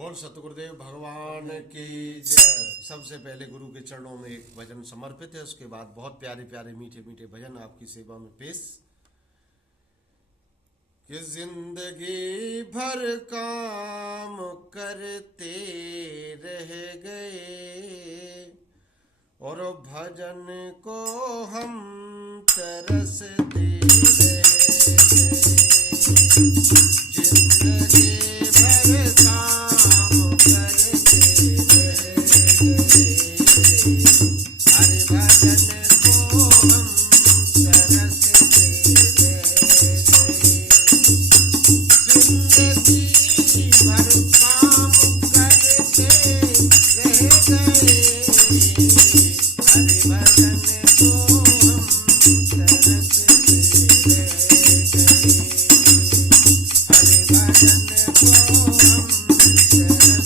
बोल सतगुरुदेव भगवान की जय। सबसे पहले गुरु के चरणों में एक भजन समर्पित है, उसके बाद बहुत प्यारे प्यारे मीठे मीठे भजन आपकी सेवा में पेश। कि जिंदगी भर काम करते रह गए और भजन को हम तरसते रह गए। जिंदगी भर काम करते रह गए, हर भजन को हम तरसते रह गए। जिंदगी भर काम करते रह गए, हर भजन को हम तरसते रह गए, हर भजन को हम तरसते